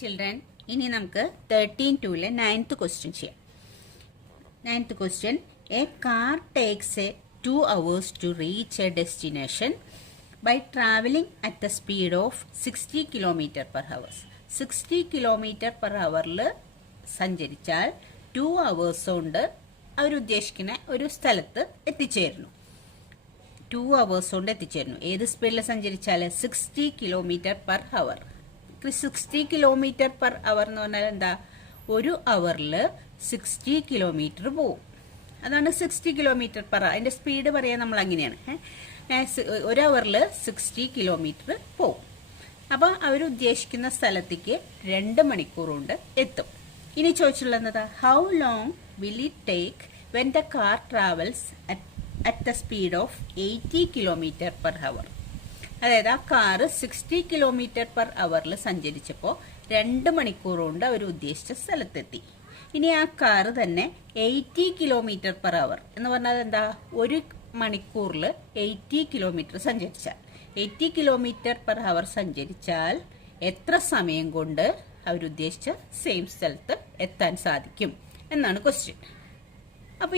Children, ഇനി നമുക്ക് 13(2) 9th question ചെയ്യാം. 9th question, A car takes 2 hours to reach a destination by traveling at the speed of 60 km/h. 60 km/hൽ സഞ്ചരിച്ചാൽ 2 hours കൊണ്ട് അവരുദ്ദേശിക്കുന്ന ഒരു സ്ഥലത്ത് എത്തിച്ചേരുന്നു. 2 hours കൊണ്ട് എത്തിച്ചേരുന്നു. ഏത് സ്പീഡിൽ സഞ്ചരിച്ചാൽ? 60 km/h. 60 km/h എന്ന് പറഞ്ഞാൽ എന്താ? ഒരു അവറിൽ 60 കിലോമീറ്റർ പോവും. അതാണ് 60 km/h. അതിന്റെ സ്പീഡ് പറയാൻ നമ്മൾ അങ്ങനെയാണ്. ഒരു അവറിൽ 60 കിലോമീറ്റർ പോവും. അപ്പോൾ അവരുദ്ദേശിക്കുന്ന സ്ഥലത്തേക്ക് 2 മണിക്കൂർ കൊണ്ട് എത്തും. ഇനി ചോദിച്ചുള്ളത്, how long will it take when the car travels at the speed of 80 km/h? അതായത് ആ കാറ് 60 km/hൽ സഞ്ചരിച്ചപ്പോൾ 2 മണിക്കൂർ കൊണ്ട് അവർ ഉദ്ദേശിച്ച സ്ഥലത്തെത്തി. ഇനി ആ കാറ് തന്നെ 80 km/h എന്ന് പറഞ്ഞാൽ എന്താ? ഒരു മണിക്കൂറിൽ 80 കിലോമീറ്റർ സഞ്ചരിച്ചാൽ 80 km/h സഞ്ചരിച്ചാൽ എത്ര സമയം കൊണ്ട് അവരുദ്ദേശിച്ച സെയിം സ്ഥലത്ത് എത്താൻ സാധിക്കും എന്നാണ് ക്വസ്റ്റ്യൻ. അപ്പോൾ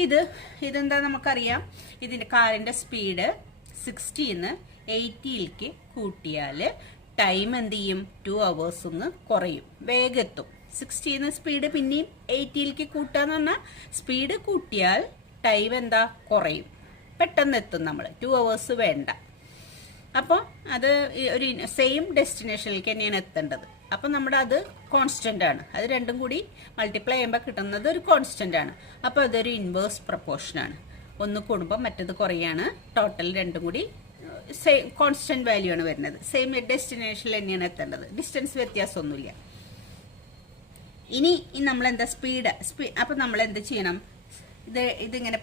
ഇതെന്താ നമുക്കറിയാം. ഇതിന്റെ കാറിന്റെ സ്പീഡ് 60ന്ന് 80ലേക്ക് കൂട്ടിയാൽ ടൈം എന്ത് ചെയ്യും? 2 hours ഒന്ന് കുറയും, വേഗം എത്തും. 60ന്ന് സ്പീഡ് പിന്നെയും 80ലേക്ക് കൂട്ടാന്ന് പറഞ്ഞാൽ സ്പീഡ് കൂട്ടിയാൽ ടൈം എന്താ? കുറയും, പെട്ടെന്ന് എത്തും. നമ്മൾ 2 hours വേണ്ട. അപ്പോൾ അത് ഒരു സെയിം ഡെസ്റ്റിനേഷനിലേക്ക് തന്നെയാണ് എത്തേണ്ടത്. അപ്പം നമ്മുടെ അത് കോൺസ്റ്റന്റ് ആണ്. അത് രണ്ടും കൂടി മൾട്ടിപ്ലൈ ചെയ്യുമ്പോൾ കിട്ടുന്നത് ഒരു കോൺസ്റ്റന്റ് ആണ്. അപ്പോൾ അതൊരു ഇൻവേഴ്സ് പ്രപ്പോർഷൻ ആണ്. ഒന്ന് കൂടുമ്പോൾ മറ്റത് കുറയാണ്. ടോട്ടൽ രണ്ടും കൂടി സെയിം കോൺസ്റ്റന്റ് വാല്യൂ ആണ് വരുന്നത്. സെയിം ഡെസ്റ്റിനേഷനിൽ തന്നെയാണ് എത്തേണ്ടത്. ഡിസ്റ്റൻസ് വ്യത്യാസമൊന്നുമില്ല. ഇനി നമ്മൾ എന്താ അപ്പം നമ്മൾ എന്ത് ചെയ്യണം? ഇതിങ്ങനെ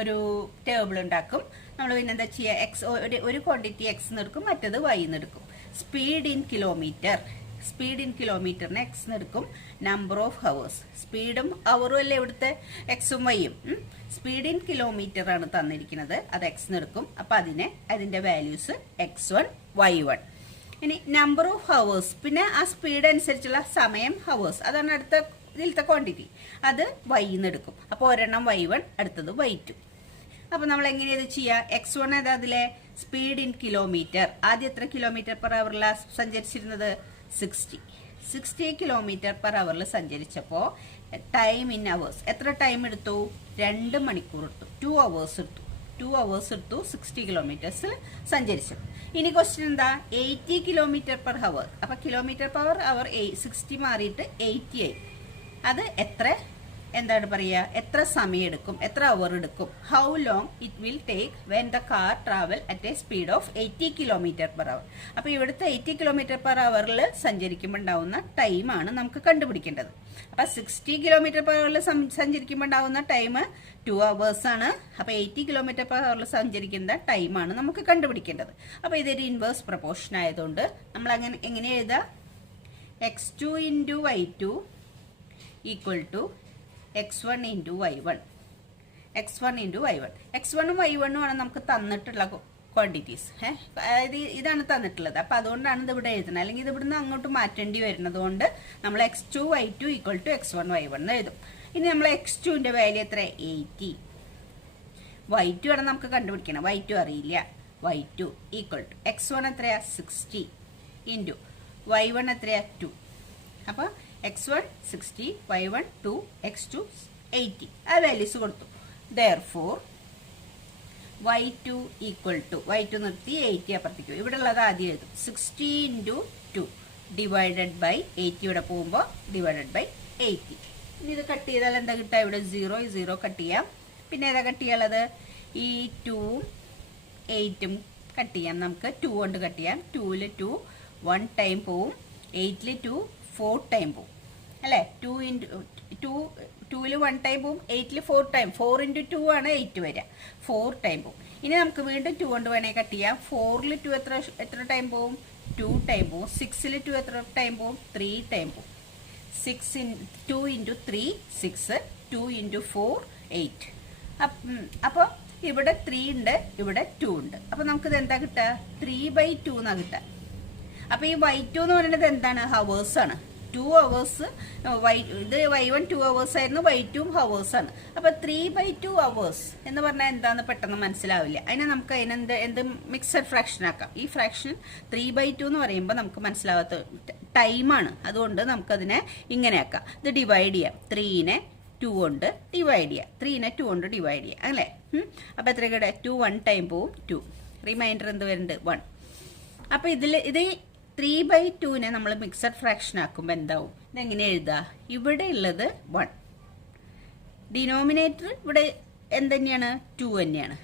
ഒരു ടേബിൾ ഉണ്ടാക്കും. നമ്മൾ പിന്നെ എന്താ ചെയ്യുക? എക്സ് ഒരു ക്വാണ്ടിറ്റി എക്സ് എടുക്കും, മറ്റത് വൈ എടുക്കും. സ്പീഡ് ഇൻ കിലോമീറ്ററിന് എക്സ് എടുക്കും. നമ്പർ ഓഫ് ഹവേഴ്സ്, സ്പീഡും അവറും അല്ലേ ഇവിടുത്തെ എക്സും വൈയും. സ്പീഡ് ഇൻ കിലോമീറ്റർ ആണ് തന്നിരിക്കുന്നത്, അത് എക്സ് എടുക്കും. അപ്പൊ അതിന്റെ വാല്യൂസ് x1 y1. ഇനി നമ്പർ ഓഫ് ഹവേഴ്സ്, പിന്നെ ആ സ്പീഡ് അനുസരിച്ചുള്ള സമയം ഹവേഴ്സ്, അതാണ് അടുത്ത ഇതിലത്തെ ക്വാണ്ടിറ്റി. അത് വൈന്ന് എടുക്കും. അപ്പോൾ ഒരെണ്ണം y1, അടുത്തത് y2. അപ്പൊ നമ്മൾ എങ്ങനെയത് ചെയ്യുക? x1 ഏതാ? അതിലെ സ്പീഡ് ഇൻ കിലോമീറ്റർ. ആദ്യം എത്ര km/hലാണ് സഞ്ചരിച്ചിരുന്നത്? 60 km/hൽ സഞ്ചരിച്ചപ്പോൾ ടൈം ഇൻ അവേഴ്സ് എത്ര ടൈം എടുത്തു? 2 മണിക്കൂർ എടുത്തു. 2 hours എടുത്തു. 2 hours എടുത്തു 60 കിലോമീറ്റേഴ്സിൽ സഞ്ചരിച്ചു. ഇനി ക്വസ്റ്റ്യൻ എന്താ? 80 km/h. അപ്പൊ km/h 60 മാറിയിട്ട് 80 ആയി. അത് എന്താണ് പറയുക? എത്ര സമയം എടുക്കും? എത്ര അവർ എടുക്കും? How long it will take when the car travel at A speed of 80 km/h. അപ്പൊ ഇവിടുത്തെ 80 km/hൽ സഞ്ചരിക്കുമ്പോൾ ഉണ്ടാവുന്ന ടൈമാണ് നമുക്ക് കണ്ടുപിടിക്കേണ്ടത്. അപ്പൊ 60 km/hൽ സഞ്ചരിക്കുമ്പോൾ ഉണ്ടാവുന്ന ടൈം 2 hours ആണ്. അപ്പൊ 80 km/hൽ സഞ്ചരിക്കുന്ന ടൈമാണ് നമുക്ക് കണ്ടുപിടിക്കേണ്ടത്. അപ്പൊ ഇതൊരു ഇൻവേഴ്സ് പ്രപ്പോർഷൻ ആയതുകൊണ്ട് നമ്മൾ എങ്ങനെ എഴുതാം? x2 × y2 equal to x1 × y1. x1 × y1. x1 ഉം y1 ആണ് നമുക്ക് തന്നിട്ടുള്ള ക്വാണ്ടിറ്റീസ്. അതായത് ഇതാണ് തന്നിട്ടുള്ളത്. അപ്പൊ അതുകൊണ്ടാണ് ഇത് ഇവിടെ എഴുതുന്നത്. അല്ലെങ്കിൽ ഇത് ഇവിടുന്ന് അങ്ങോട്ട് മാറ്റേണ്ടി വരുന്നത് കൊണ്ട് നമ്മൾ x2 y2 equal to x1 y1 എന്ന് എഴുതും. ഇനി നമ്മൾ x2ന്റെ വാല്യൂ എത്ര? 80. y2 ആണ് നമുക്ക് കണ്ടുപിടിക്കണം. y2 അറിയില്ല. y2 ഈക്വൽ ടു x1 എത്രയാ? 60 ഇൻറ്റു y1 എത്രയാ? 2. അപ്പൊ x1 60, y1 2, x2 80. ആ വാല്യൂസ് കൊടുത്തു. therefore y2 equal to y2 നിർത്തി 80 അപ്പുറത്തേക്ക്. ഇവിടെ ഉള്ളത് ആദ്യം എഴുതും. 60 × 2 ഡിവൈഡഡ് ബൈ 80 ഇവിടെ പോകുമ്പോൾ ഡിവൈഡഡ് ബൈ 80. ഇനി ഇത് കട്ട് ചെയ്താൽ എന്താ കിട്ടുക? ഇവിടെ 0 കട്ട് ചെയ്യാം. പിന്നെ ഏതാ കട്ട് ചെയ്യാനുള്ളത്? ഈ 2ഉം 8ഉം കട്ട് ചെയ്യാം. നമുക്ക് 2 കൊണ്ട് കട്ട് ചെയ്യാം. 2ൽ 2 1 ടൈം പോവും. 8ൽ 2 4 ടൈം പോവും അല്ലേ? 2ൽ 1 ടൈം പോവും. 8ൽ 4 ടൈം. 4 × 2 ആണ് 8 വരിക. 4 ടൈം പോവും. ഇനി നമുക്ക് വീണ്ടും 2 കൊണ്ട് വേണേൽ കട്ട് ചെയ്യാം. 4ൽ 2 എത്ര ടൈം പോവും? 2 ടൈം പോവും. 6ൽ 2 എത്ര ടൈം പോവും? 3 ടൈം പോവും. 2 × 3 6, 2 × 4 8. അപ്പോൾ ഇവിടെ 3 ഉണ്ട്, ഇവിടെ 2 ഉണ്ട്. അപ്പൊ നമുക്കിത് എന്താ കിട്ടുക? 3/2 എന്നാ കിട്ടുക. അപ്പൊ ഈ y2 എന്ന് പറയുന്നത് എന്താണ്? ഹവേഴ്സ് ആണ്. 2 hours ഇത് y1 2 hours ആയിരുന്നു, y2 hours ആണ്. അപ്പൊ 3/2 hours എന്ന് പറഞ്ഞാൽ എന്താന്ന് പെട്ടെന്ന് മനസ്സിലാവില്ല. നമുക്ക് എന്ത് മിക്സഡ് ഫ്രാക്ഷൻ ആക്കാം. ഈ ഫ്രാക്ഷൻ 3/2 എന്ന് പറയുമ്പോൾ നമുക്ക് മനസ്സിലാവാത്ത ടൈമാണ്. അതുകൊണ്ട് നമുക്കതിനെ ഇങ്ങനെ ആക്കാം. ഇത് ഡിവൈഡ് ചെയ്യാം. 3നെ 2 കൊണ്ട് ഡിവൈഡ് ചെയ്യാം. 3നെ 2 കൊണ്ട് ഡിവൈഡ് ചെയ്യാം അല്ലേ. അപ്പൊ എത്ര കിടെ 2 1 ടൈം പോവും 2, റിമൈൻഡർ എന്ത് വരുന്നുണ്ട് 1. അപ്പൊ ഇത് 3/2നെ നമ്മൾ മിക്സഡ് ഫ്രാക്ഷൻ ആക്കുമ്പോൾ എന്താവും? ഇതെങ്ങനെ എഴുതുക? ഇവിടെ ഉള്ളത് 1, ഡിനോമിനേറ്റർ ഇവിടെ എന്തെന്നെയാണ് 2 തന്നെയാണ്,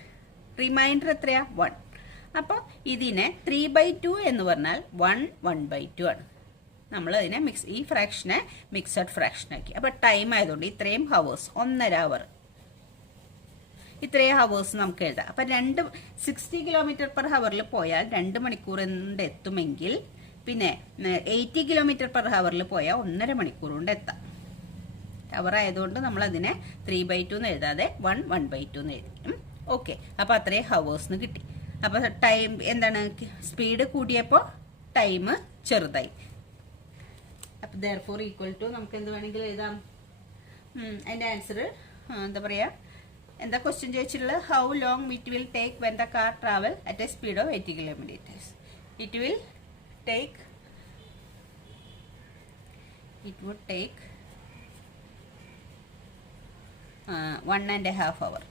റിമൈൻഡർ എത്രയാ 1. അപ്പോൾ ഇതിനെ 3/2 എന്ന് പറഞ്ഞാൽ 1 1/2 ആണ്. നമ്മൾ അതിനെ ഈ ഫ്രാക്ഷനെ മിക്സഡ് ഫ്രാക്ഷൻ ആക്കി. അപ്പൊ ടൈം ആയതുകൊണ്ട് ഇത്രയും ഹവേഴ്സ്, 1.5 അവർ, ഇത്രയും ഹവേഴ്സ് നമുക്ക് എഴുതാം. അപ്പൊ 60 km/h പോയാൽ 2 മണിക്കൂർ കൊണ്ട് എത്തുമെങ്കിൽ പിന്നെ 80 km/h പോയാൽ 1.5 മണിക്കൂർ കൊണ്ട് എത്താം. അവർ ആയതുകൊണ്ട് നമ്മൾ അതിനെ 3/2 എന്ന് എഴുതാതെ 1 1/2 എന്ന് എഴുതി. ഓക്കെ, അപ്പൊ അത്രയും ഹവേഴ്സ് കിട്ടി. അപ്പൊ ടൈം എന്താണ്? സ്പീഡ് കൂടിയപ്പോൾ ടൈം ചെറുതായി. അപ്പൊ therefore equal to നമുക്ക് എന്ത് വേണമെങ്കിലും എഴുതാം. അതിന്റെ ആൻസർ എന്താ പറയാ? എന്താ ക്വസ്റ്റ്യൻ ചോദിച്ചിട്ടുള്ളത്? How long it will take when the car travel at A speed of 80 km. It will take 1.5 hour.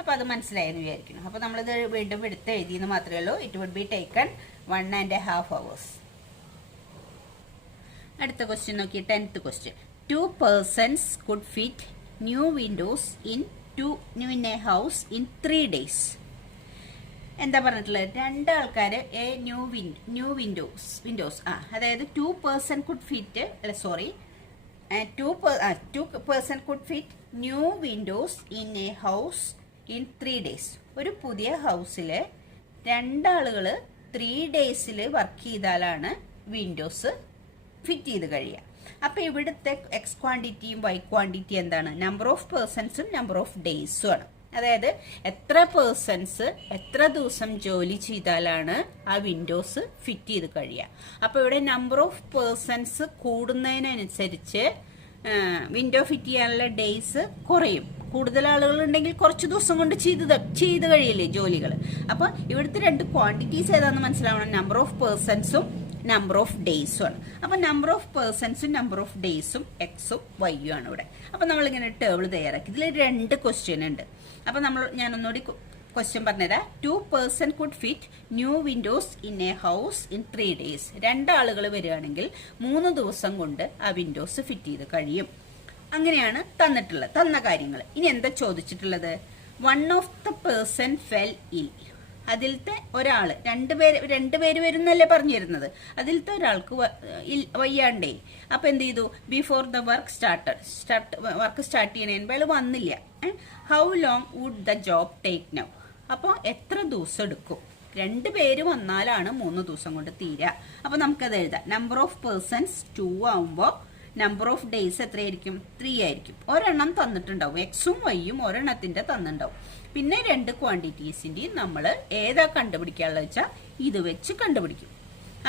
അപ്പൊ അത് മനസ്സിലായെന്ന് വിചാരിക്കുന്നു. അപ്പൊ നമ്മളിത് വീണ്ടും എടുത്ത് എഴുതിയെന്ന് മാത്രമേ ഉള്ളൂ. It would be taken 1.5 hours. അടുത്ത ക്വസ്റ്റ്യൻ നോക്കി, 10th question. 2 persons could fit new windows in a house in 3 days. എന്താ പറഞ്ഞിട്ടുള്ളത്? 2 ആൾക്കാർ ന്യൂ വിൻഡോസ് അതായത് 2 person could fit 2 person could fit new windows in a house in 3 days. ഒരു പുതിയ ഹൗസിൽ 2 ആളുകൾ 3 days വർക്ക് ചെയ്താലാണ് വിൻഡോസ് ഫിറ്റ് ചെയ്ത് കഴിയുക. അപ്പൊ ഇവിടുത്തെ എക്സ് ക്വാണ്ടിറ്റിയും വൈ ക്വാണ്ടിറ്റി എന്താണ്? നമ്പർ ഓഫ് പേഴ്സൺസും നമ്പർ ഓഫ് ഡേയ്സും ആണ്. അതായത് എത്ര പേഴ്സൺസ് എത്ര ദിവസം ജോലി ചെയ്താലാണ് ആ വിൻഡോസ് ഫിറ്റ് ചെയ്ത് കഴിയുക. അപ്പൊ ഇവിടെ നമ്പർ ഓഫ് പേഴ്സൺസ് കൂടുന്നതിനനുസരിച്ച് വിൻഡോ ഫിറ്റ് ചെയ്യാനുള്ള ഡേയ്സ് കുറയും. കൂടുതൽ ആളുകൾ ഉണ്ടെങ്കിൽ കുറച്ച് ദിവസം കൊണ്ട് ചെയ്ത് കഴിയില്ലേ ജോലികൾ. അപ്പൊ ഇവിടുത്തെ 2 ക്വാണ്ടിറ്റീസ് ഏതാണെന്ന് മനസ്സിലാവണം. നമ്പർ ഓഫ് പേഴ്സൺസും നമ്പർ ഓഫ് ഡേയ്സും ആണ്. അപ്പൊ നമ്പർ ഓഫ് പേഴ്സൺസും നമ്പർ ഓഫ് ഡേയ്സും എക്സും വൈയും ആണ് ഇവിടെ. അപ്പൊ നമ്മളിങ്ങനെ ടേബിൾ തയ്യാറാക്കി. ഇതിൽ 2 ക്വസ്റ്റ്യൻ ഉണ്ട്. അപ്പൊ ഞാനൊന്നുകൂടി ക്വസ്റ്റ്യൻ പറഞ്ഞുതരാം. 2 person could fit new windows in a house in 3 days. 2 ആളുകൾ വരികയാണെങ്കിൽ 3 ദിവസം കൊണ്ട് ആ വിൻഡോസ് ഫിറ്റ് ചെയ്ത് കഴിയും. അങ്ങനെയാണ് തന്ന കാര്യങ്ങൾ. ഇനി എന്താ ചോദിച്ചിട്ടുള്ളത്? 1 of the person fell ill. അതിലത്തെ ഒരാള്, 2 പേര് വരുന്നല്ലേ പറഞ്ഞിരുന്നത്. അതിലത്തെ ഒരാൾക്ക് വയ്യാണ്ടേ. അപ്പൊ എന്ത് ചെയ്തു? ബിഫോർ ദ വർക്ക് സ്റ്റാർട്ട് ചെയ്യണേന് അയാൾ വന്നില്ല. How long would the job take now? അപ്പോൾ എത്ര ദിവസം എടുക്കും? 2 പേര് വന്നാലാണ് 3 ദിവസം കൊണ്ട് തീരുക. അപ്പൊ നമുക്കത് എഴുതാം. നമ്പർ ഓഫ് പേഴ്സൺസ് 2 ആവുമ്പോൾ നമ്പർ ഓഫ് ഡേയ്സ് എത്രയായിരിക്കും? 3 ആയിരിക്കും. ഒരെണ്ണം തന്നിട്ടുണ്ടാവും, എക്സും വൈയും ഒരെണ്ണത്തിന്റെ തന്നിട്ടുണ്ടാവും. പിന്നെ 2 ക്വാണ്ടിറ്റീസിന്റെയും നമ്മൾ ഏതാ കണ്ടുപിടിക്കാനുള്ള വെച്ചാൽ ഇത് വെച്ച് കണ്ടുപിടിക്കും.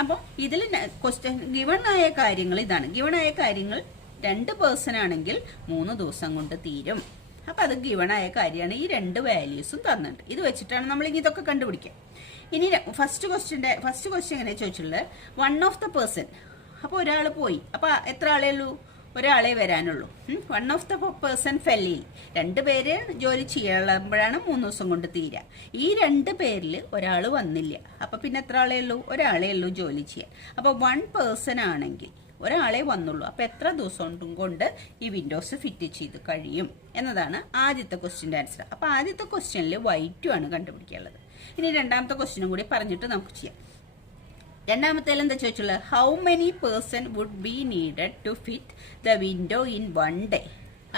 അപ്പോൾ ഇതിൽ ക്വസ്റ്റ്യൻ ഗിവൺ ആയ കാര്യങ്ങൾ ഇതാണ്. ഗിവൺ ആയ കാര്യങ്ങൾ 2 പേഴ്സൺ ആണെങ്കിൽ 3 ദിവസം കൊണ്ട് തീരും. അപ്പൊ അത് ഗിവൺ ആയ കാര്യമാണ്. ഈ 2 വാല്യൂസും തന്നിട്ടുണ്ട്. ഇത് വെച്ചിട്ടാണ് നമ്മൾ ഇതൊക്കെ കണ്ടുപിടിക്കുക. ഇനി ഫസ്റ്റ് ക്വസ്റ്റ്യൻ എങ്ങനെ ചോദിച്ചിട്ടുള്ളത്? 1 of the person. അപ്പൊ ഒരാൾ പോയി. അപ്പൊ എത്ര ആളേ ഉള്ളൂ? ഒരാളെ വരാനുള്ളൂ. 1 of the person fell ill. 2 പേര് ജോലി ചെയ്യാനുള്ളപ്പോഴാണ് 3 ദിവസം കൊണ്ട് തീരുക. ഈ 2 പേരിൽ ഒരാൾ വന്നില്ല. അപ്പൊ പിന്നെ എത്ര ആളേ ഉള്ളൂ? ഒരാളെ ഉള്ളൂ ജോലി ചെയ്യാൻ. അപ്പൊ 1 person ആണെങ്കിൽ ഒരാളെ വന്നുള്ളൂ. അപ്പൊ എത്ര ദിവസം കൊണ്ട് ഈ വിൻഡോസ് ഫിറ്റ് ചെയ്ത് കഴിയും എന്നതാണ് ആദ്യത്തെ ക്വസ്റ്റ്യന്റെ ആൻസർ. അപ്പൊ ആദ്യത്തെ ക്വസ്റ്റ്യനിൽ y2 ആണ് കണ്ടുപിടിക്കാനുള്ളത്. ഇനി രണ്ടാമത്തെ ക്വസ്റ്റ്യനും കൂടി പറഞ്ഞിട്ട് നമുക്ക് ചെയ്യാം. രണ്ടാമത്തേൽ എന്താ ചോദിച്ചുള്ളത്? How many person would be needed to fit the window in 1 day?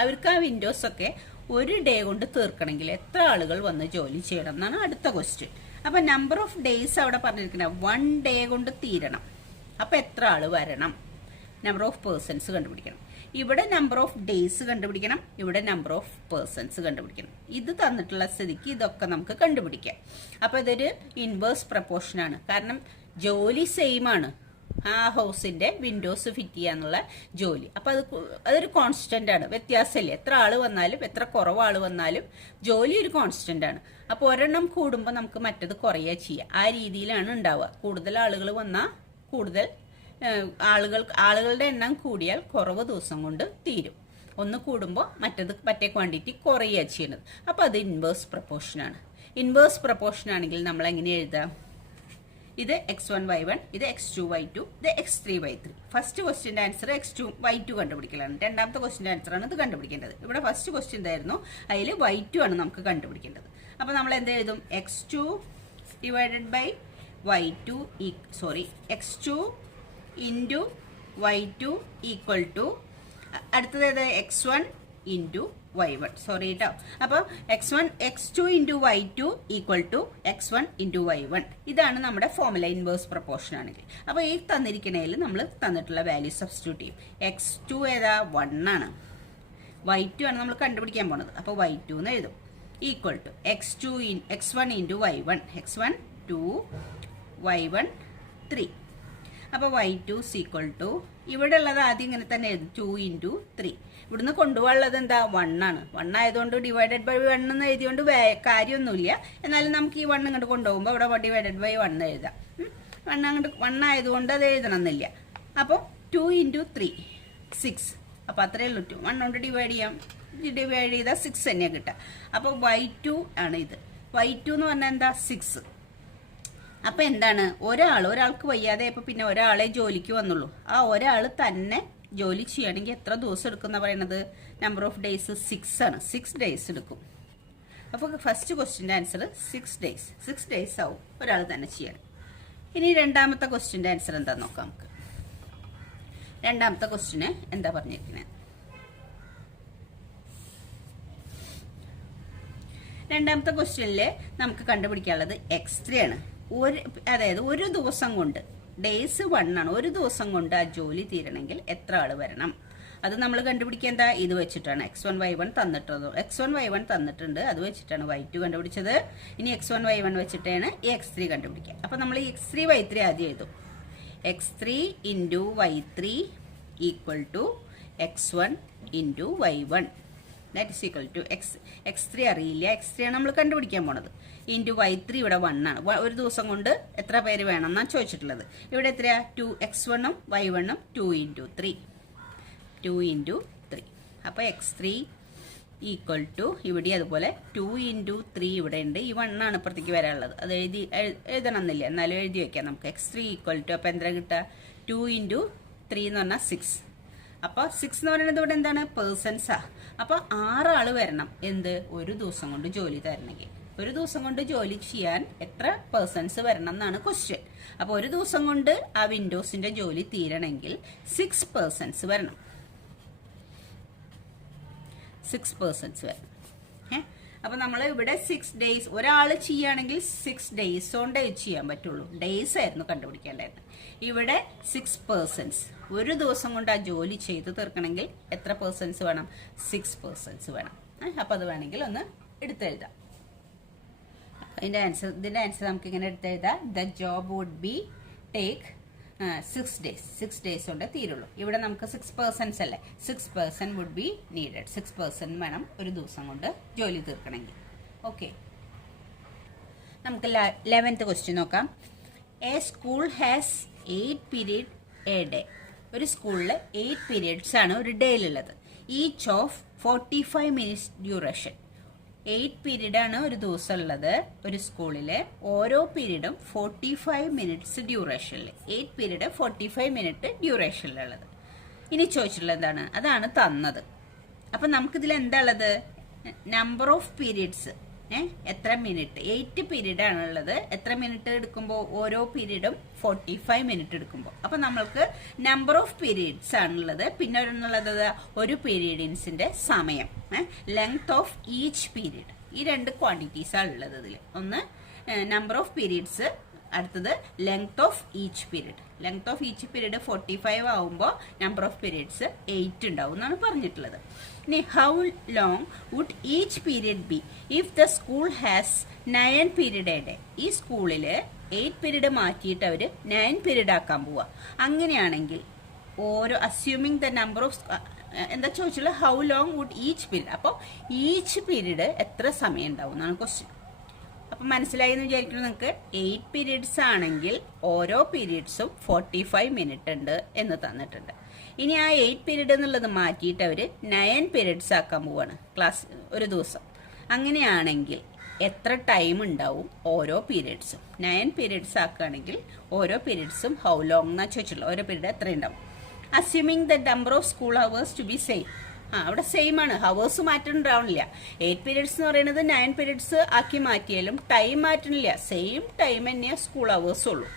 അവർക്ക് ആ വിൻഡോസ് ഒക്കെ 1 day കൊണ്ട് തീർക്കണമെങ്കിൽ എത്ര ആളുകൾ വന്ന് ജോലി ചെയ്യണം എന്നാണ് അടുത്ത ക്വസ്റ്റ്യൻ. അപ്പൊ നമ്പർ ഓഫ് ഡേയ്സ് അവിടെ പറഞ്ഞിരിക്കുന്നത് 1 day കൊണ്ട് തീരണം. അപ്പൊ എത്ര ആള് വരണം? നമ്പർ ഓഫ് പേഴ്സൺസ് കണ്ടുപിടിക്കണം. ഇവിടെ നമ്പർ ഓഫ് ഡേയ്സ് കണ്ടുപിടിക്കണം, ഇവിടെ നമ്പർ ഓഫ് പേഴ്സൺസ് കണ്ടുപിടിക്കണം. ഇത് തന്നിട്ടുള്ള സ്ഥിതിക്ക് ഇതൊക്കെ നമുക്ക് കണ്ടുപിടിക്കാം. അപ്പൊ ഇതൊരു ഇൻവേഴ്സ് പ്രപ്പോർഷൻ ആണ്. കാരണം ജോലി സെയിം ആണ്, ആ ഹൗസിന്റെ വിൻഡോസ് ഫിറ്റ് ചെയ്യാന്നുള്ള ജോലി. അപ്പൊ അതൊരു കോൺസ്റ്റന്റ് ആണ്, വ്യത്യാസമില്ല. എത്ര ആള് വന്നാലും എത്ര കുറവ് ആള് വന്നാലും ജോലി ഒരു കോൺസ്റ്റന്റ് ആണ്. അപ്പൊ ഒരെണ്ണം കൂടുമ്പോൾ നമുക്ക് മറ്റത് കുറയുക ചെയ്യുക. ആ രീതിയിലാണ് ഉണ്ടാവുക. കൂടുതൽ ആളുകൾ വന്നാൽ കൂടുതൽ ആളുകളുടെ എണ്ണം കൂടിയാൽ കുറവ് ദിവസം കൊണ്ട് തീരും. ഒന്ന് കൂടുമ്പോൾ മറ്റേ ക്വാണ്ടിറ്റി കുറയുക ചെയ്യുന്നത്. അപ്പൊ അത് ഇൻവേഴ്സ് പ്രപ്പോർഷൻ ആണ്. ഇൻവേഴ്സ് പ്രപ്പോർഷൻ ആണെങ്കിൽ നമ്മൾ എങ്ങനെ എഴുതാം? ഇത് x1y1, ഇത് x2y2, ഇത് x3y3. ഫസ്റ്റ് ക്വസ്റ്റ്യന്റെ ആൻസർ x2y2 കണ്ടുപിടിക്കലാണ്. രണ്ടാമത്തെ ക്വസ്റ്റ്യന്റെ ആൻസർ ആണ് ഇത് കണ്ടുപിടിക്കേണ്ടത്. ഇവിടെ ഫസ്റ്റ് ക്വസ്റ്റ്യൻ എന്തായിരുന്നു? അതിൽ y2 ആണ് നമുക്ക് കണ്ടുപിടിക്കേണ്ടത്. അപ്പൊ നമ്മൾ എന്ത് എഴുതും? x2 divided by y2 x2 into y2 equal to അടുത്തത് x1 ഇൻറ്റു y1. സോറി കേട്ടോ. അപ്പോൾ x2 into y2 equal to x1 into y1. ഇതാണ് നമ്മുടെ ഫോർമുല ഇൻവേഴ്സ് പ്രപ്പോർഷൻ ആണെങ്കിൽ. അപ്പോൾ ഈ തന്നിരിക്കുന്നതിൽ നമ്മൾ തന്നിട്ടുള്ള വാല്യൂ സബ്സ്റ്റിറ്റ്യൂട്ട് ചെയ്യും. x2 ഏതാ? 1 ആണ്. y2 ആണ് നമ്മൾ കണ്ടുപിടിക്കാൻ പോണത്. അപ്പോൾ y2 എന്ന് എഴുതും. Equal to x1 into y1. x1 2, y1 3. അപ്പോൾ y2 ഈക്വൽ ടു ഇവിടെ ഉള്ളത് ആദ്യം ഇങ്ങനെ തന്നെ എഴുതും. 2 ഇൻറ്റു 3. ഇവിടുന്ന് കൊണ്ടുപോകാനുള്ളത് എന്താ? 1 ആണ്. 1 ആയതുകൊണ്ട് ഡിവൈഡഡ് ബൈ 1 എന്ന് എഴുതിയോണ്ട് കാര്യമൊന്നുമില്ല. എന്നാലും നമുക്ക് ഈ 1 ഇങ്ങോട്ട് കൊണ്ടുപോകുമ്പോൾ അവിടെ ഡിവൈഡഡ് ബൈ 1 എഴുതാം. 1 ആയതുകൊണ്ട് അത് എഴുതണമെന്നില്ല. അപ്പോൾ 2 ഇൻറ്റു 3 6. അപ്പോൾ അത്രയേ ഉള്ളൂ. 1 കൊണ്ട് ഡിവൈഡ് ചെയ്താൽ 6 തന്നെയാണ് കിട്ടുക. അപ്പോൾ y2 ആണ് ഇത്. y2 എന്ന് പറഞ്ഞാൽ എന്താ? 6. അപ്പൊ എന്താണ്? ഒരാൾക്ക് വയ്യാതെ ഇപ്പൊ പിന്നെ ഒരാളെ ജോലിക്ക് വന്നുള്ളൂ. ആ ഒരാൾ തന്നെ ജോലി ചെയ്യണമെങ്കിൽ എത്ര ദിവസം എടുക്കും എന്നാ പറയണത്? നമ്പർ ഓഫ് ഡേയ്സ് 6 ആണ്. 6 ഡേയ്സ് എടുക്കും. അപ്പൊ ഫസ്റ്റ് ക്വസ്റ്റ്യന്റെ ആൻസർ 6 ഡേയ്സ്. 6 ഡേയ്സ് ആവും ഒരാൾ തന്നെ ചെയ്യണം. ഇനി രണ്ടാമത്തെ ക്വസ്റ്റ്യന്റെ ആൻസർ എന്താ നോക്കാം നമുക്ക്. രണ്ടാമത്തെ ക്വസ്റ്റ്യന് എന്താ പറഞ്ഞിരിക്കുന്നത്? രണ്ടാമത്തെ ക്വസ്റ്റ്യനില് നമുക്ക് കണ്ടുപിടിക്കാനുള്ളത് x3 ആണ്. അതായത് ഒരു ദിവസം കൊണ്ട്, ഡേയ്സ് 1 ആണ്, ഒരു ദിവസം കൊണ്ട് ആ ജോലി തീരണമെങ്കിൽ എത്ര ആള് വരണം? അത് നമ്മൾ കണ്ടുപിടിക്കേണ്ട ഇത് വെച്ചിട്ടാണ്. x1 y1 തന്നിട്ടതോ x1 y1 തന്നിട്ടുണ്ട്, അത് വെച്ചിട്ടാണ് y2 കണ്ടുപിടിച്ചത്. ഇനി x1 y1 വെച്ചിട്ടാണ് ഈ x3 കണ്ടുപിടിക്കുക. അപ്പൊ നമ്മൾ ഈ x3 y3 ആദ്യം എഴുതും. x3 into y3 equal to x1 into y1. That is equal to x3 അറിയില്ല, x3 ആണ് നമ്മൾ കണ്ടുപിടിക്കാൻ പോണത്. ഇൻറ്റു y3 ഇവിടെ 1 ആണ്. ഒരു ദിവസം കൊണ്ട് എത്ര പേര് വേണം എന്നാണ് ചോദിച്ചിട്ടുള്ളത്. ഇവിടെ എത്രയാ? 2 x1ഉം y1ഉം 2 ഇൻറ്റു 3. 2 ഇൻറ്റു 3. അപ്പോൾ x3 ഈക്വൽ ടു ഇവിടെ അതുപോലെ 2 ഇൻറ്റു 3 ഇവിടെ ഉണ്ട്. ഈ 1 ആണ് ഇപ്പുറത്തേക്ക് വരാനുള്ളത്. അത് എഴുതണമെന്നില്ല, എന്നാലും എഴുതി വെക്കാം നമുക്ക്. x3 ഈക്വൽ ടു അപ്പോൾ എന്താ കിട്ടുക? 2 ഇൻറ്റു 3 എന്ന് പറഞ്ഞാൽ 6. അപ്പോൾ 6 എന്ന് പറയുന്നത് ഇവിടെ എന്താണ്? പേഴ്സൺസാ. അപ്പോൾ 6 ആള് വരണം. എന്ത്? ഒരു ദിവസം കൊണ്ട് ജോലി തരണമെങ്കിൽ. ഒരു ദിവസം കൊണ്ട് ജോലി ചെയ്യാൻ എത്ര പേഴ്സൺസ് വരണം എന്നാണ് ക്വസ്റ്റ്യൻ. അപ്പോൾ ഒരു ദിവസം കൊണ്ട് ആ വിൻഡോസിന്റെ ജോലി തീരണമെങ്കിൽ 6 പേഴ്സൺസ് വരണം. 6 പേഴ്സൺസ് വരണം. അപ്പൊ നമ്മൾ ഇവിടെ 6 ഡേയ്സ് ഒരാൾ ചെയ്യുകയാണെങ്കിൽ 6 ഡേയ്സ് കൊണ്ട് ചെയ്യാൻ പറ്റുള്ളൂ. ഡേയ്സ് ആയിരുന്നു കണ്ടുപിടിക്കേണ്ടത്. ഇവിടെ 6 പേഴ്സൺസ് ഒരു ദിവസം കൊണ്ട് ആ ജോലി ചെയ്ത് തീർക്കണമെങ്കിൽ എത്ര പേഴ്സൺസ് വേണം? 6 പേഴ്സൺസ് വേണം. അപ്പൊ അത് വേണമെങ്കിൽ ഒന്ന് എടുത്തെഴുതാം. ഇതിന്റെ ആൻസർ നമുക്ക് ഇങ്ങനെ എടുത്തെഴുതാം. The job would be take 6 days. 6 days കൊണ്ട് തീരുള്ളൂ. ഇവിടെ നമുക്ക് 6 പേഴ്സൺസ് അല്ലേ, 6 person would be needed. 6 person വേണം ഒരു ദിവസം കൊണ്ട് ജോലി തീർക്കണമെങ്കിൽ. ഓക്കെ, നമുക്ക് 11th ക്വസ്റ്റ്യൻ നോക്കാം. A school has 8 period a day. ഒരു സ്കൂളിൽ 8 പീരീഡ്സ് ആണ് ഒരു ഡേയിലുള്ളത്. Each of 45 minutes duration. 8 period ആണ് ഒരു ദിവസം ഉള്ളത് ഒരു സ്കൂളിലെ. ഓരോ പീരീഡും 45 മിനിറ്റ്സ് ഡ്യൂറേഷനിൽ. 8 പീരീഡ് 45 മിനിറ്റ് ഡ്യൂറേഷനിലുള്ളത്. ഇനി ചോദിച്ചിട്ടുള്ളത് എന്താണ്? അതാണ് തന്നത്. അപ്പൊ നമുക്കിതിൽ എന്താ ഉള്ളത്? Number of periods. എത്ര മിനിറ്റ്? 8 പീരീഡ് ആണുള്ളത്. എത്ര മിനിറ്റ് എടുക്കുമ്പോൾ? ഓരോ പീരീഡും 45 മിനിറ്റ് എടുക്കുമ്പോൾ. അപ്പൊ നമ്മൾക്ക് നമ്പർ ഓഫ് പീരീഡ്സ് ആണുള്ളത്. പിന്നെ ഒരെണ്ണുള്ളത് ഒരു പീരീഡിൻസിന്റെ സമയം, ലെങ്ത് ഓഫ് ഈച്ച് പീരീഡ്. ഈ 2 ക്വാണ്ടിറ്റീസ് ആണ് ഉള്ളത് ഇതിൽ. ഒന്ന് നമ്പർ ഓഫ് പീരീഡ്സ്, അടുത്തത് length of each period. Length of each period 45 ആവുമ്പോൾ നമ്പർ ഓഫ് പീരീഡ്സ് 8 ഉണ്ടാവും എന്നാണ് പറഞ്ഞിട്ടുള്ളത്. ഇനി how long would each period be if the school has 9 period a day. ഈ സ്കൂളിൽ 8 പീരീഡ് മാറ്റിയിട്ട് അവർ 9 പീരീഡ് ആക്കാൻ പോവുക. അങ്ങനെയാണെങ്കിൽ ഓരോ അസ്യൂമിങ് ദ നമ്പർ ഓഫ് എന്താ ചോദിച്ചുള്ള how long would each period. അപ്പോൾ ഈച്ച് പീരീഡ് എത്ര സമയം ഉണ്ടാവും എന്നാണ് ക്വസ്റ്റ്യൻ. അപ്പം മനസ്സിലായി എന്ന് വിചാരിക്കുന്നു നിങ്ങൾക്ക്. 8 പീരീഡ്സ് ആണെങ്കിൽ ഓരോ പീരീഡ്സും 45 മിനിറ്റ് ഉണ്ട് എന്ന് തന്നിട്ടുണ്ട്. ഇനി ആ 8 പീരീഡ് എന്നുള്ളത് മാറ്റിയിട്ട് അവർ 9 പീരീഡ്സ് ആക്കാൻ പോവാണ് ക്ലാസ് ഒരു ദിവസം. അങ്ങനെയാണെങ്കിൽ എത്ര ടൈം ഉണ്ടാവും ഓരോ പീരീഡ്സും? 9 പീരീഡ്സ് ആക്കുകയാണെങ്കിൽ ഓരോ പീരീഡ്സും ഹൗ ലോങ് എന്നാ ചോദിച്ചിട്ടുള്ളത്. ഓരോ പീരീഡ് എത്ര ഉണ്ടാവും? Assuming the number of school hours to be same. അവിടെ സെയിം ആണ്, ഹവേഴ്സ് മാറ്റണ്ടാവണില്ല. 8 പീരീഡ്സ് എന്ന് പറയുന്നത് 9 പീരീഡ്സ് ആക്കി മാറ്റിയാലും ടൈം മാറ്റണില്ല. സെയിം ടൈം തന്നെയാണ് സ്കൂൾ ഹവേഴ്സ് ഉള്ളൂ.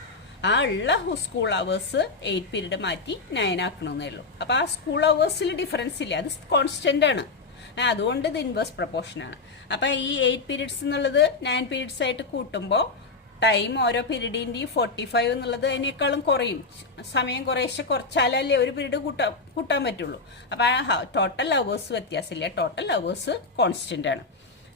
ആ ഉള്ള സ്കൂൾ ഹവേഴ്സ് 8 പീരീഡ് മാറ്റി 9 ആക്കണമെന്നേ ഉള്ളൂ. അപ്പോൾ ആ സ്കൂൾ ഹവേഴ്സിൽ ഡിഫറൻസ് ഇല്ല, അത് കോൺസ്റ്റന്റ് ആണ്. അതുകൊണ്ട് ഇത് ഇൻവേഴ്സ് പ്രൊപ്പോർഷൻ ആണ്. അപ്പം ഈ 8 പീരീഡ്സ് എന്നുള്ളത് 9 പീരീഡ്സ് ആയിട്ട് കൂട്ടുമ്പോൾ ടൈം ഓരോ പീരീഡിൻ്റെയും 45 എന്നുള്ളത് അതിനേക്കാളും കുറയും. സമയം കുറേശ്ശെ കുറച്ചാലല്ലേ ഒരു പീരീഡ് കൂട്ടാൻ പറ്റുള്ളൂ. അപ്പം ആ ടോട്ടൽ ഹവേഴ്സ് വ്യത്യാസമില്ല, ടോട്ടൽ ഹവേഴ്സ് കോൺസ്റ്റന്റ് ആണ്.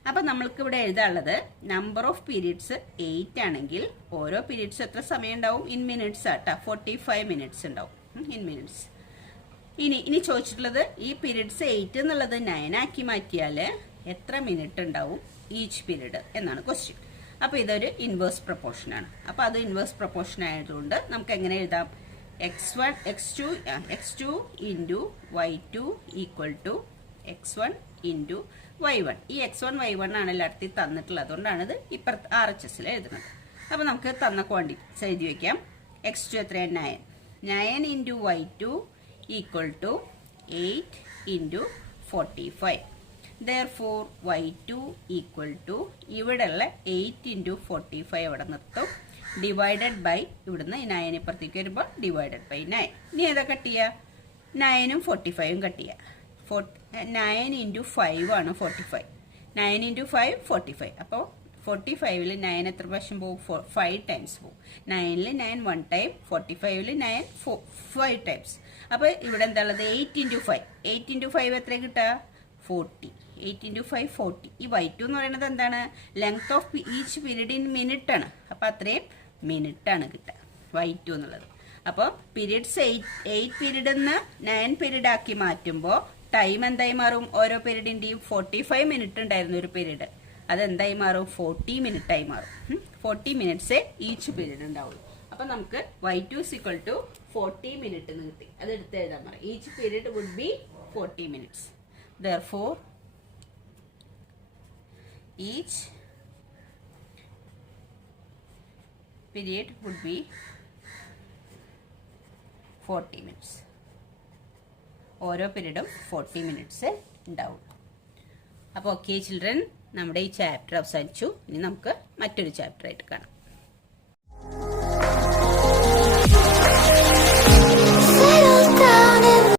അപ്പം നമ്മൾക്ക് ഇവിടെ എഴുതാനുള്ളത് നമ്പർ ഓഫ് പീരീഡ്സ് 8 ആണെങ്കിൽ ഓരോ പീരീഡ്സ് എത്ര സമയം ഉണ്ടാവും? ഇൻ മിനിറ്റ്സ് ആട്ടാ, 45 മിനിറ്റ്സ് ഉണ്ടാവും ഇൻ മിനിറ്റ്സ്. ഇനി ചോദിച്ചിട്ടുള്ളത് ഈ പീരീഡ്സ് 8 എന്നുള്ളത് 9 ആക്കി മാറ്റിയാൽ എത്ര മിനിറ്റ് ഉണ്ടാവും ഈച്ച് പീരീഡ് എന്നാണ് ക്വസ്റ്റ്യൻ. അപ്പോൾ ഇതൊരു ഇൻവേഴ്സ് പ്രൊപ്പോർഷൻ ആണ്. അപ്പോൾ അത് ഇൻവേഴ്സ് പ്രൊപ്പോർഷൻ ആയതുകൊണ്ട് നമുക്ക് എങ്ങനെ എഴുതാം? x2 into y2 equal to x1 into y1. ഈ x1 y1 ആണ് എല്ലായിടത്തും തന്നിട്ടുള്ളത്, അതുകൊണ്ടാണ് ഇത് ഇപ്പുറത്ത് RHSൽ എഴുതുന്നത്. അപ്പോൾ നമുക്ക് തന്ന ക്വാണ്ടിറ്റീസ് എഴുതി വയ്ക്കാം. x2 എത്രയാണ്? 9 into y2 equal to 8 into 45. Therefore y2 equal to ഇവിടെയുള്ള 8 ഇൻറ്റു 45 അവിടെ നിർത്തും, ഡിവൈഡഡ് ബൈ ഇവിടുന്ന് 9 ഇപ്പുറത്തേക്ക് വരുമ്പോൾ ഡിവൈഡഡ് ബൈ 9. ഇനി ഏതാ കട്ട് ചെയ്യുക? 9ഉം 45ഉം കട്ട് ചെയ്യുക. 9 ഇൻറ്റു 5 ആണ് 45. 9 ഇൻറ്റു 5 45. അപ്പോൾ 45ൽ 9 എത്ര പ്രാവശ്യം പോകും? 5 ടൈംസ് പോകും. 9ൽ 9 1 ടൈം, 45ൽ 9 5 ടൈംസ്. അപ്പോൾ ഇവിടെ എന്താ ഉള്ളത്? 8 ഇൻറ്റു 5. 8 ഇൻറ്റു 5 എത്ര കിട്ടുക? 40. 8 ഇൻറ്റു 5 40. ഈ y2 എന്ന് പറയുന്നത് എന്താണ്? Length of each period in minute ആണ്. അപ്പോൾ അത്രയും മിനിറ്റ് ആണ് കിട്ടുക y2 എന്നുള്ളത്. അപ്പോൾ പീരീഡ്സ് 8 പീരീഡ് എന്ന് 9 പീരീഡ് ആക്കി മാറ്റുമ്പോൾ ടൈം എന്തായി മാറും? ഓരോ പീരീഡിൻ്റെയും 45 മിനിറ്റ് ഉണ്ടായിരുന്നു ഒരു പീരീഡ്, അതെന്തായി മാറും? 40 മിനിറ്റ് ആയി മാറും. 40 മിനിറ്റ്സേ ഈച്ച് പീരീഡ് ഉണ്ടാവുള്ളൂ. അപ്പം നമുക്ക് y2 ഈക്വൽ ടു 40 മിനിറ്റ് എന്ന് കിട്ടി. അത് എടുത്ത് എഴുതാൻ പറയും. Each period would be 40 minutes. Therefore each period would be 40 minutes. ഓരോ പീരീഡും 40 മിനിറ്റ്സ് ഉണ്ടാവും. അപ്പോൾ ഓക്കെ ചിൽഡ്രൻ, നമ്മുടെ ഈ ചാപ്റ്റർ അവസാനിച്ചു. ഇനി നമുക്ക് മറ്റൊരു ചാപ്റ്റർ ആയിട്ട് കാണാം.